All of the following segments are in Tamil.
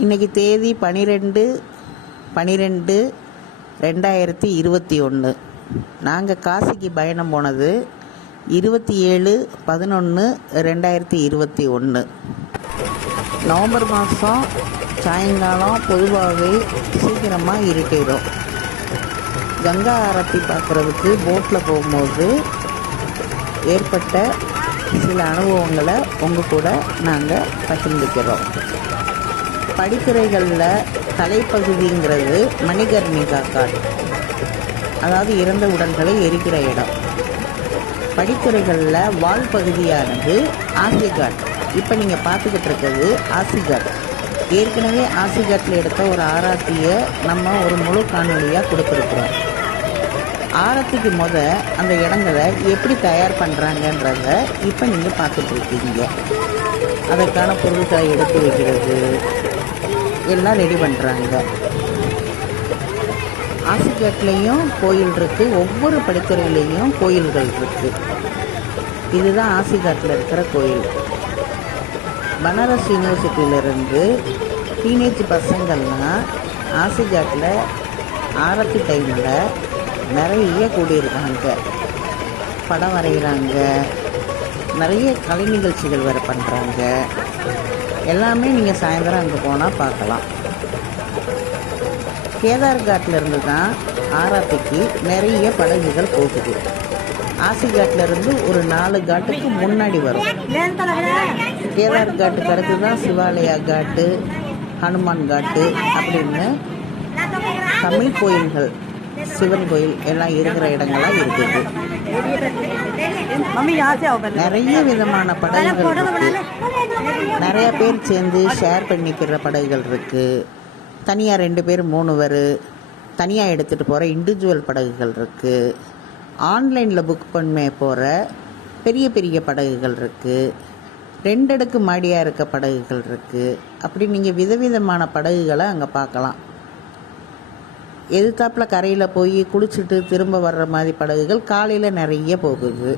இன்றைக்கி தேதி 12/12/2021. நாங்கள் காசிக்கு பயணம் போனது 27/11/2021. நவம்பர் மாதம் சாயங்காலம் பொதுவாகவே சீக்கிரமாக இருட்டிடும். கங்கா ஆரத்தி பார்க்குறதுக்கு போட்டில் போகும்போது ஏற்பட்ட சில அனுபவங்களை உங்கள் கூட நாங்கள் பகிர்ந்துக்கிறோம். படித்துறைகளில் தலைப்பகுதிங்கிறது மணிகர்ணிகா காட், அதாவது இறந்த உடல்களை எரிக்கிற இடம். படித்துறைகளில் வால் பகுதியானது ஆசிகாட். இப்போ நீங்கள் பார்த்துக்கிட்டு இருக்கிறது ஆசிகாட். ஏற்கனவே ஆசிகாட்டில் எடுத்த ஒரு ஆராத்தியை நம்ம ஒரு முழு காணொலியாக கொடுத்துருக்குறோம். ஆரத்திக்கு அந்த இடங்களை எப்படி தயார் பண்ணுறாங்கன்றத இப்போ நீங்கள் பார்த்துட்ருக்கீங்க. அதற்கான பொருட்களை எடுத்து வைக்கிறது எல்லாம் ரெடி பண்ணுறாங்க. ஆசிகாட்லேயும் கோயில் இருக்குது, ஒவ்வொரு படித்துறையிலையும் கோயில்கள் இருக்குது. இதுதான் ஆசிகாட்டில் இருக்கிற கோயில். பனாரஸ் யூனிவர்சிட்டியிலேருந்து டீனேஜ் பசங்கள்லாம் ஆசிகாட்டில் ஆரத்தி டைமில் நிறைய கூடியிருக்காங்க. படம் வரைகிறாங்க, நிறைய கலை நிகழ்ச்சிகள் வேறு பண்ணுறாங்க. எல்லாமே நீங்கள் சாயந்தரம் அங்கே போனால் பார்க்கலாம். கேதார்காட்டிலேருந்து தான் ஆராத்திக்கு நிறைய படகுகள் போகுது. ஆசிகாட்டிலேருந்து ஒரு 4 காட்டுக்கு முன்னாடி வரும். கேதார்காட்டுக்கு அடுத்து தான் சிவாலயா காட்டு, ஹனுமான் காட்டு அப்படின்னு தமிழ் கோயில்கள், சிவன் கோயில் எல்லாம் இருக்கிற இடங்களாக இருக்குது. நிறைய விதமான படகுகள் இருக்குது. நிறைய பேர் சேர்ந்து ஷேர் பண்ணிக்கிற படகுகள் இருக்குது. தனியாக 2 பேர் 3 பேர் தனியாக எடுத்துகிட்டு போகிற இண்டிவிஜுவல் படகுகள் இருக்குது. ஆன்லைனில் புக் பண்ண போகிற பெரிய பெரிய படகுகள் இருக்குது. 2 அடுக்கு மாடியாக இருக்க படகுகள் இருக்குது. அப்படி நீங்கள் விதவிதமான படகுகளை அங்கே பார்க்கலாம். எதிர்த்தாப்பில் கரையில் போய் குளிச்சுட்டு திரும்ப வர்ற மாதிரி படகுகள் காலையில் நிறைய போகுது.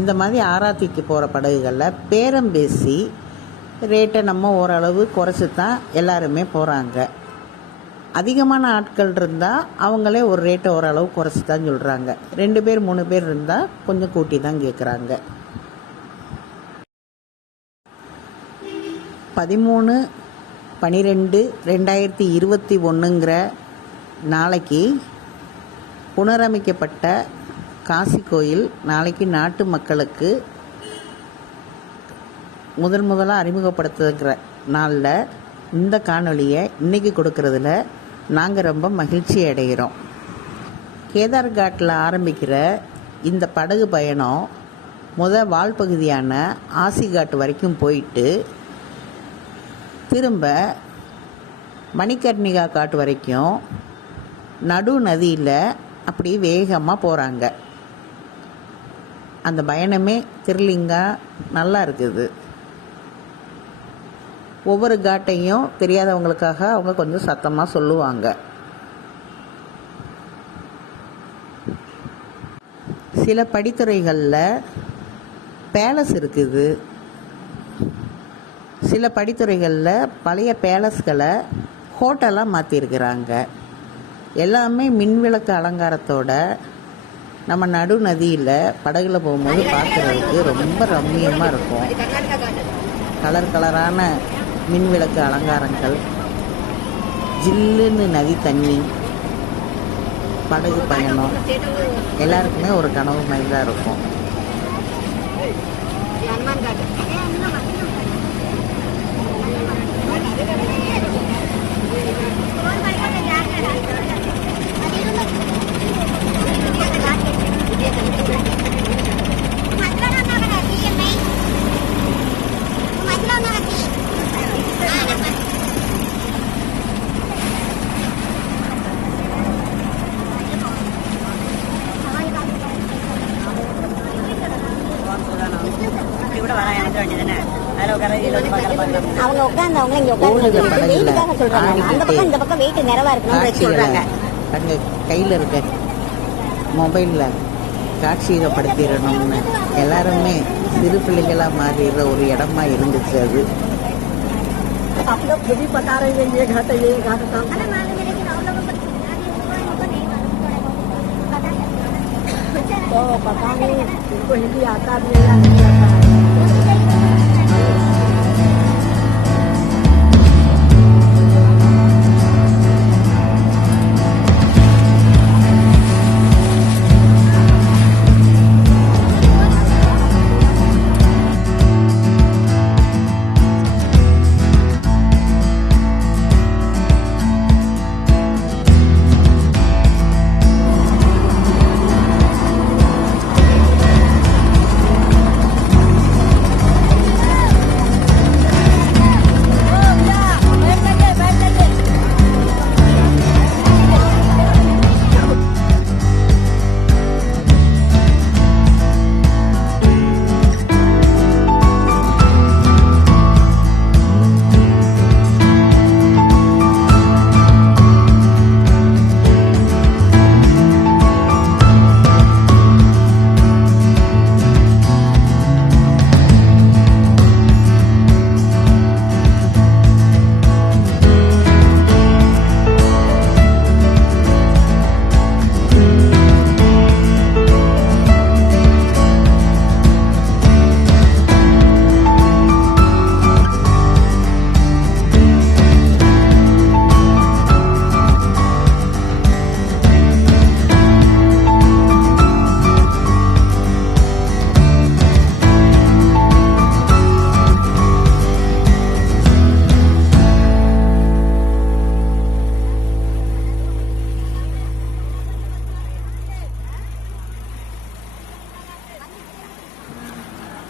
இந்த மாதிரி ஆராத்திக்கு போகிற படகுகளில் பேரம் பேசி ரேட்டை நம்ம ஓரளவு குறைச்சி தான் எல்லாருமே போகிறாங்க. அதிகமான ஆட்கள் இருந்தால் அவங்களே ஒரு ரேட்டை ஓரளவு குறைச்சி தான் சொல்கிறாங்க. 2 பேர் 3 பேர் இருந்தால் கொஞ்சம் கூட்டி தான் கேட்குறாங்க. 13/12/2021 நாளைக்கு புனரமைக்கப்பட்ட காசி கோயில் நாளைக்கு நாட்டு மக்களுக்கு முதலாக அறிமுகப்படுத்துகிற நாளில் இந்த காணொலியை இன்றைக்கி கொடுக்கறதுல நாங்கள் ரொம்ப மகிழ்ச்சி அடைகிறோம். கேதார்காட்டில் ஆரம்பிக்கிற இந்த படகு பயணம் வால் பகுதியான ஆசிகாட் வரைக்கும் போயிட்டு திரும்ப மணிகர்ணிகா காட்டு வரைக்கும் நடு நதியில் அப்படி வேகமாக போகிறாங்க. அந்த பயணமே த்ரில்லிங்காக நல்லா இருக்குது. ஒவ்வொரு காட்டையும் தெரியாதவங்களுக்காக அவங்க கொஞ்சம் சத்தமாக சொல்லுவாங்க. சில படித்துறைகளில் பேலஸ் இருக்குது. சில படித்துறைகளில் பழைய பேலஸ்களை ஹோட்டலாக மாற்றிருக்கிறாங்க. எல்லாமே மின்விளக்கு அலங்காரத்தோட நம்ம நடு நதியில் படகுல போகும்போது பார்க்குறதுக்கு ரொம்ப ரம்மியமாக இருக்கும். கலர் கலரான மின்விளக்கு அலங்காரங்கள், ஜில்லுன்னு நதி தண்ணி, படகு பயணம் எல்லாருக்குமே ஒரு கனவு மாதிரி தான் இருக்கும். அவங்க உட்கார்ந்தவங்க இங்க உட்கார்ந்து சொல்றாங்க. அந்த பக்கம் இந்த பக்கம் வெயிட் நிறைவா இருக்குன்னு சொல்றாங்க. அங்க கையில இருக்க மொபைல்ல காட்சியப்படுத்திடணும்னு எல்லாருமே சிறு பிள்ளைகளா மாறிடுற ஒரு இடமா இருந்துச்சு. அது आप लोग खुद ही बता रहे हैं ये घाट है ये घाट था। अरे मालूम है लेकिन आप लोगों को सुना भी होगा, इनको नहीं मालूम थोड़ा बहुत पता है। तो पता नहीं इनको हिंदी आता भी है या नहीं आता है।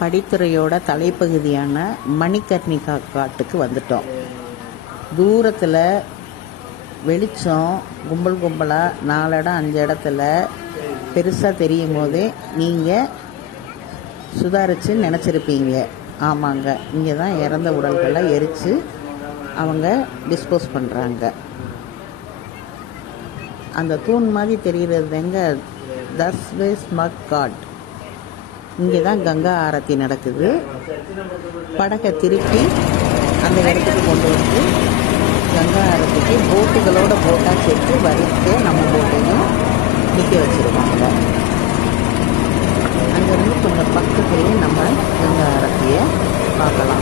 படித்துறையோட தலைப்பகுதியான மணிகர்ணிகா காட்டுக்கு வந்துட்டோம். தூரத்தில் வெளிச்சம் கும்பல் கும்பலாக 4 இடம் 5 இடத்துல பெருசாக தெரியும் போதே நீங்கள் சுதாரித்து நினச்சிருப்பீங்க. ஆமாங்க, இங்கே தான் இறந்த உடல்களை எரித்து அவங்க டிஸ்போஸ் பண்ணுறாங்க. அந்த தூண் மாதிரி தெரிகிறது எங்க தஸ்வே ஸ்மக் காட். இங்கே தான் கங்கா ஆரத்தி நடக்குது. படகை திருப்பி அந்த இடத்துக்கு கொண்டு வந்து கங்கா ஆரத்திக்கு போட்டுகளோட போட்டாக சேர்த்து வரித்து நம்ம போட்டையும் நிற்க வச்சுருவாங்க. அங்கேருந்து கொஞ்சம் பக்கத்துலேயே நம்ம கங்கா ஆரத்தியை பார்க்கலாம்.